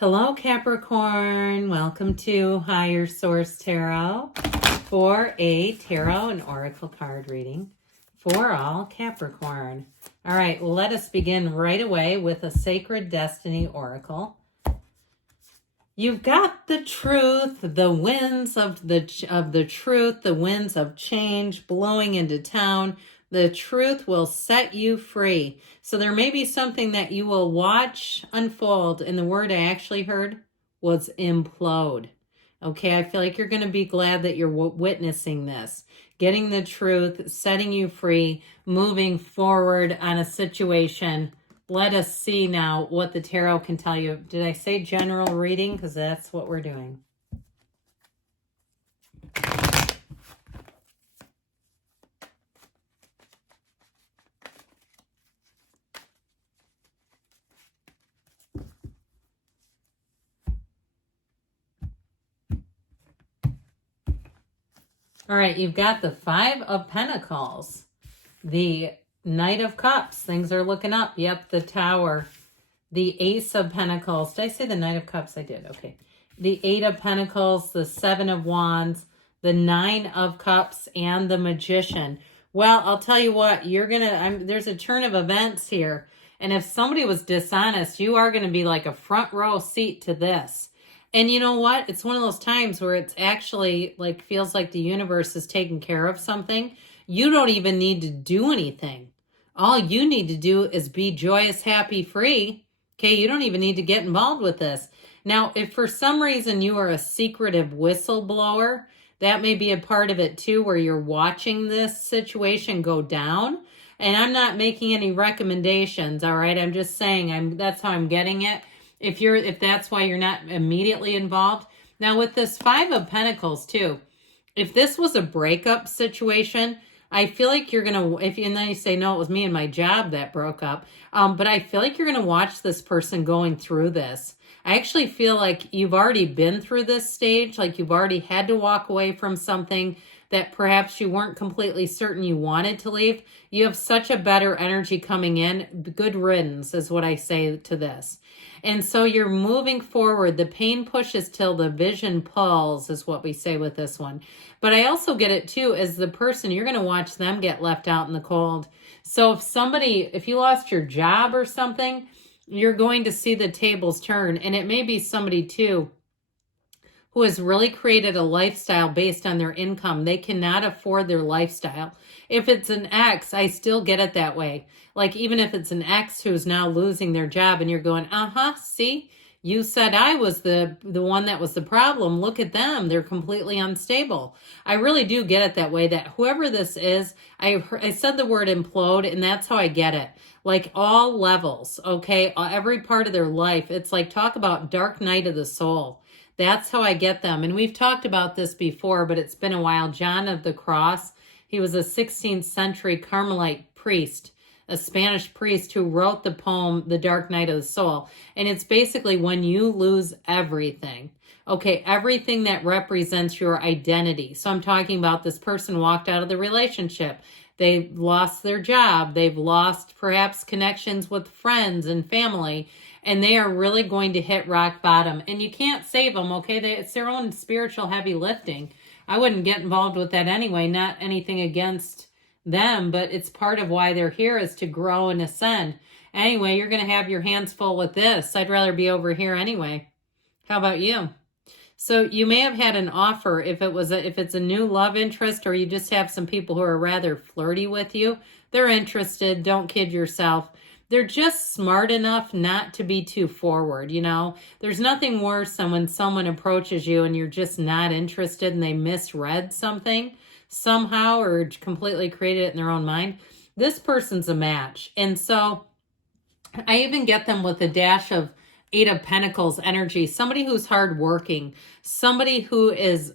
Hello, Capricorn. Welcome to Higher Source Tarot for a tarot and oracle card reading for all Capricorn. All right, let us begin right away with a Sacred Destiny Oracle. You've got the truth, the winds of the truth, the winds of change blowing into town. The truth will set you free. So there may be something that you will watch unfold, and the word I actually heard was implode. Okay, I feel like you're going to be glad that you're witnessing this. Getting the truth, setting you free, moving forward on a situation. Let us see now what the tarot can tell you. Did I say general reading? Because that's what we're doing. All right, you've got the Five of Pentacles, the Knight of Cups. Things are looking up. Yep, the Tower. The Ace of Pentacles. Did I say the Knight of Cups? I did. Okay. The Eight of Pentacles, the Seven of Wands, the Nine of Cups, and the Magician. Well, I'll tell you what, there's a turn of events here. And if somebody was dishonest, you are going to be like a front row seat to this. And you know what? It's one of those times where it's actually like feels like the universe is taking care of something. You don't even need to do anything. All you need to do is be joyous, happy, free. Okay, you don't even need to get involved with this. Now, if for some reason you are a secretive whistleblower, that may be a part of it too, where you're watching this situation go down. And I'm not making any recommendations, all right? I'm just saying that's how I'm getting it. If that's why you're not immediately involved. Now with this Five of Pentacles too, if this was a breakup situation, I feel like you're going to, and then you say, no, it was me and my job that broke up. But I feel like you're going to watch this person going through this. I actually feel like you've already been through this stage, like you've already had to walk away from something that perhaps you weren't completely certain you wanted to leave. You have such a better energy coming in. Good riddance is what I say to this. And so you're moving forward. The pain pushes till the vision pulls is what we say with this one. But I also get it too, as the person, you're going to watch them get left out in the cold. So if you lost your job or something, you're going to see the tables turn. And it may be somebody too who has really created a lifestyle based on their income. They cannot afford their lifestyle. If it's an ex, I still get it that way. Like even if it's an ex who's now losing their job and you're going, see, you said I was the one that was the problem. Look at them. They're completely unstable. I really do get it that way, that whoever this is, I said the word implode, and that's how I get it. Like all levels, okay? Every part of their life. It's like, talk about dark night of the soul. That's how I get them. And we've talked about this before, but it's been a while. John of the Cross, he was a 16th century Carmelite priest, a Spanish priest who wrote the poem, The Dark Night of the Soul. And it's basically when you lose everything. Okay, everything that represents your identity. So I'm talking about this person walked out of the relationship. They've lost their job. They've lost perhaps connections with friends and family. And they are really going to hit rock bottom. And you can't save them, okay? It's their own spiritual heavy lifting. I wouldn't get involved with that anyway. Not anything against them, but it's part of why they're here, is to grow and ascend. Anyway, you're going to have your hands full with this. I'd rather be over here anyway. How about you? So you may have had an offer if it's a new love interest, or you just have some people who are rather flirty with you. They're interested. Don't kid yourself. They're just smart enough not to be too forward, you know? There's nothing worse than when someone approaches you and you're just not interested and they misread something somehow or completely created it in their own mind. This person's a match. And so I even get them with a dash of Eight of Pentacles energy. Somebody who's hardworking, somebody who is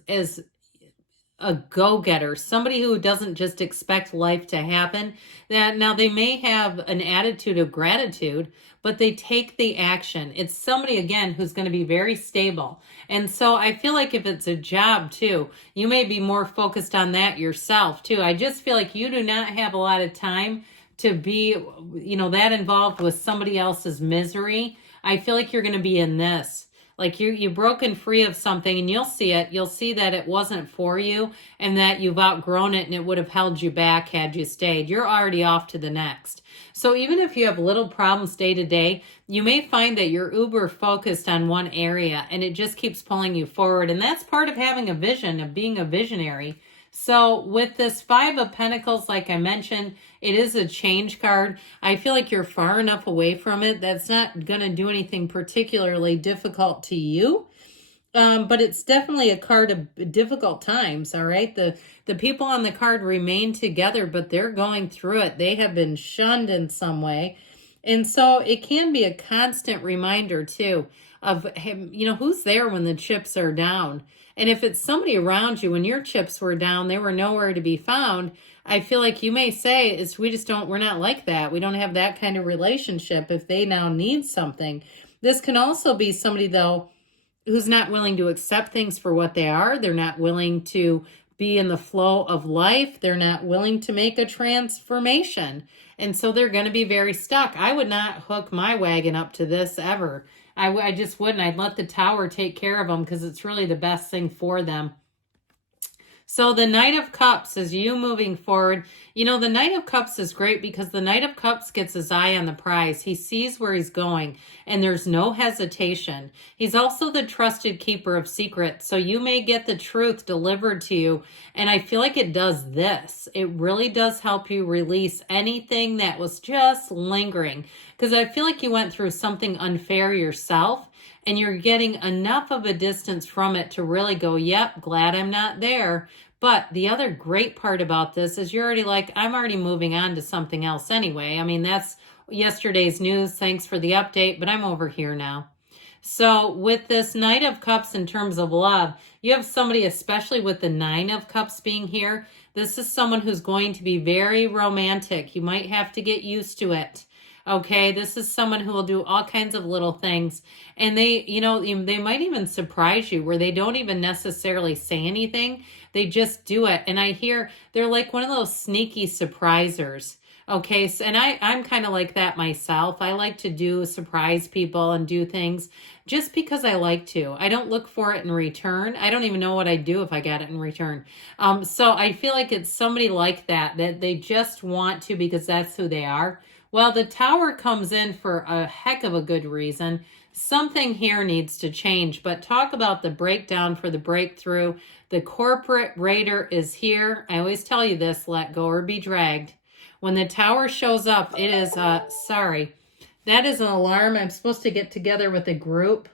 a go-getter, somebody who doesn't just expect life to happen. That now they may have an attitude of gratitude, but they take the action. It's somebody, again, who's going to be very stable. And so I feel like if it's a job too, you may be more focused on that yourself too. I just feel like you do not have a lot of time to be, that involved with somebody else's misery. I feel like you're going to be in this. Like you've broken free of something, and you'll see it. You'll see that it wasn't for you and that you've outgrown it and it would have held you back had you stayed. You're already off to the next. So even if you have little problems day to day, you may find that you're uber focused on one area and it just keeps pulling you forward. And that's part of having a vision, of being a visionary. So with this Five of Pentacles, like I mentioned, it is a change card. I feel like you're far enough away from it that's not going to do anything particularly difficult to you. But it's definitely a card of difficult times, all right? The people on the card remain together, but they're going through it. They have been shunned in some way. And so it can be a constant reminder, too, of, you know, who's there when the chips are down. And if it's somebody around you, when your chips were down, they were nowhere to be found, I feel like you may say, we're not like that. We don't have that kind of relationship if they now need something. This can also be somebody, though, who's not willing to accept things for what they are. They're not willing to be in the flow of life. They're not willing to make a transformation. And so they're going to be very stuck. I would not hook my wagon up to this ever. I just wouldn't. I'd let the Tower take care of them because it's really the best thing for them. So the Knight of Cups is you moving forward. You know, the Knight of Cups is great because the Knight of Cups gets his eye on the prize. He sees where he's going and there's no hesitation. He's also the trusted keeper of secrets. So you may get the truth delivered to you. And I feel like it does this. It really does help you release anything that was just lingering. Because I feel like you went through something unfair yourself. And you're getting enough of a distance from it to really go, yep, glad I'm not there. But the other great part about this is you're already like, I'm already moving on to something else anyway. I mean, that's yesterday's news. Thanks for the update, but I'm over here now. So with this Knight of Cups in terms of love, you have somebody, especially with the Nine of Cups being here, this is someone who's going to be very romantic. You might have to get used to it. Okay, this is someone who will do all kinds of little things. And they, you know, they might even surprise you where they don't even necessarily say anything. They just do it. And I hear they're like one of those sneaky surprisers. Okay, so, and I'm kind of like that myself. I like to surprise people and do things just because I like to. I don't look for it in return. I don't even know what I'd do if I got it in return. So I feel like it's somebody like that they just want to because that's who they are. Well, the Tower comes in for a heck of a good reason. Something here needs to change, but talk about the breakdown for the breakthrough. The corporate raider is here. I always tell you this, let go or be dragged. When the Tower shows up, it is, sorry, that is an alarm. I'm supposed to get together with a group.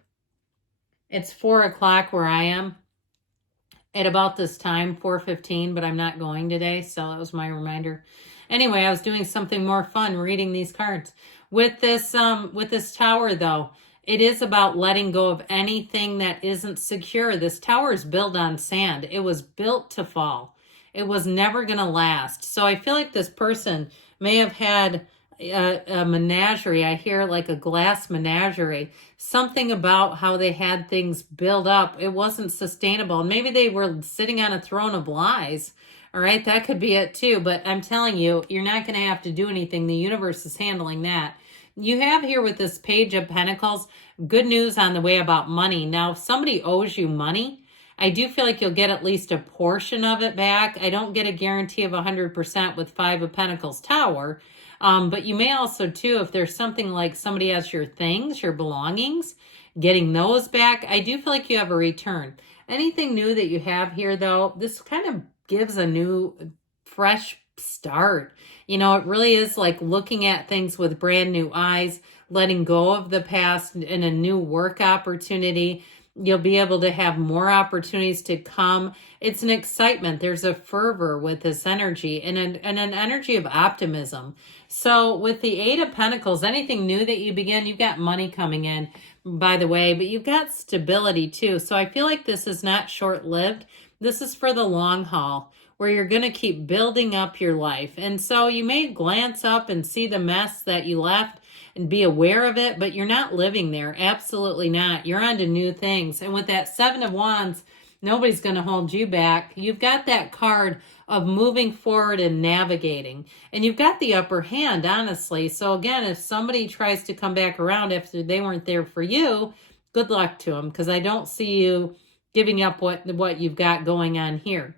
It's 4 o'clock where I am at about this time, 4:15, but I'm not going today, so that was my reminder. Anyway, I was doing something more fun, reading these cards. With this Tower, though, it is about letting go of anything that isn't secure. This Tower is built on sand. It was built to fall. It was never going to last. So I feel like this person may have had a menagerie. I hear like a glass menagerie. Something about how they had things built up. It wasn't sustainable. Maybe they were sitting on a throne of lies. All right, that could be it too. But I'm telling you, you're not going to have to do anything. The universe is handling that. You have here with this Page of Pentacles, good news on the way about money. Now, if somebody owes you money, I do feel like you'll get at least a portion of it back. I don't get a guarantee of 100% with Five of Pentacles Tower. But you may also, too, if there's something like somebody has your things, your belongings, getting those back, I do feel like you have a return. Anything new that you have here, though, this kind of gives a new, fresh start. You know, it really is like looking at things with brand new eyes, letting go of the past and a new work opportunity. You'll be able to have more opportunities to come. It's an excitement. There's a fervor with this energy and an energy of optimism. So with the Eight of Pentacles, anything new that you begin, you've got money coming in, by the way, but you've got stability too. So I feel like this is not short-lived. This is for the long haul, where you're going to keep building up your life. And so you may glance up and see the mess that you left and be aware of it, but you're not living there. Absolutely not. You're on to new things. And with that Seven of Wands, nobody's going to hold you back. You've got that card of moving forward and navigating. And you've got the upper hand, honestly. So again, if somebody tries to come back around after they weren't there for you, Good luck to them, because I don't see you giving up what you've got going on here.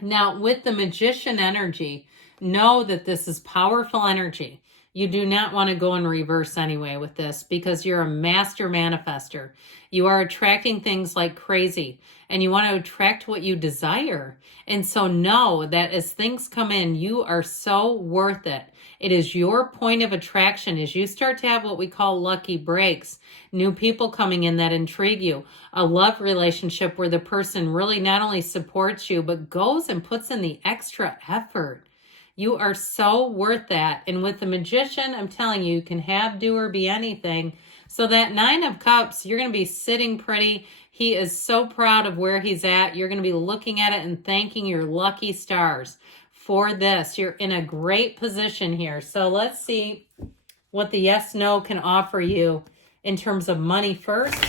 Now, with the Magician energy, know that this is powerful energy. You do not want to go in reverse anyway with this, because you're a master manifester. You are attracting things like crazy, and you want to attract what you desire. And so know that as things come in, you are so worth it. It is your point of attraction as you start to have what we call lucky breaks, new people coming in that intrigue you, a love relationship where the person really not only supports you, but goes and puts in the extra effort. You are so worth that. And with the Magician, I'm telling you, you can have, do, or be anything. So that 9 of Cups, you're going to be sitting pretty. He is so proud of where he's at. You're going to be looking at it and thanking your lucky stars for this. You're in a great position here. So let's see what the yes, no can offer you in terms of money first.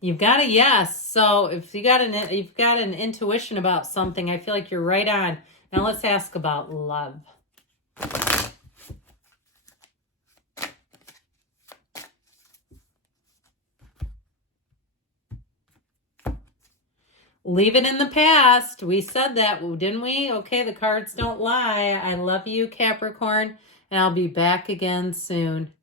You've got a yes. So if you've got an intuition about something, I feel like you're right on. Now let's ask about love. Leave it in the past. We said that, didn't we? Okay, the cards don't lie. I love you, Capricorn, and I'll be back again soon.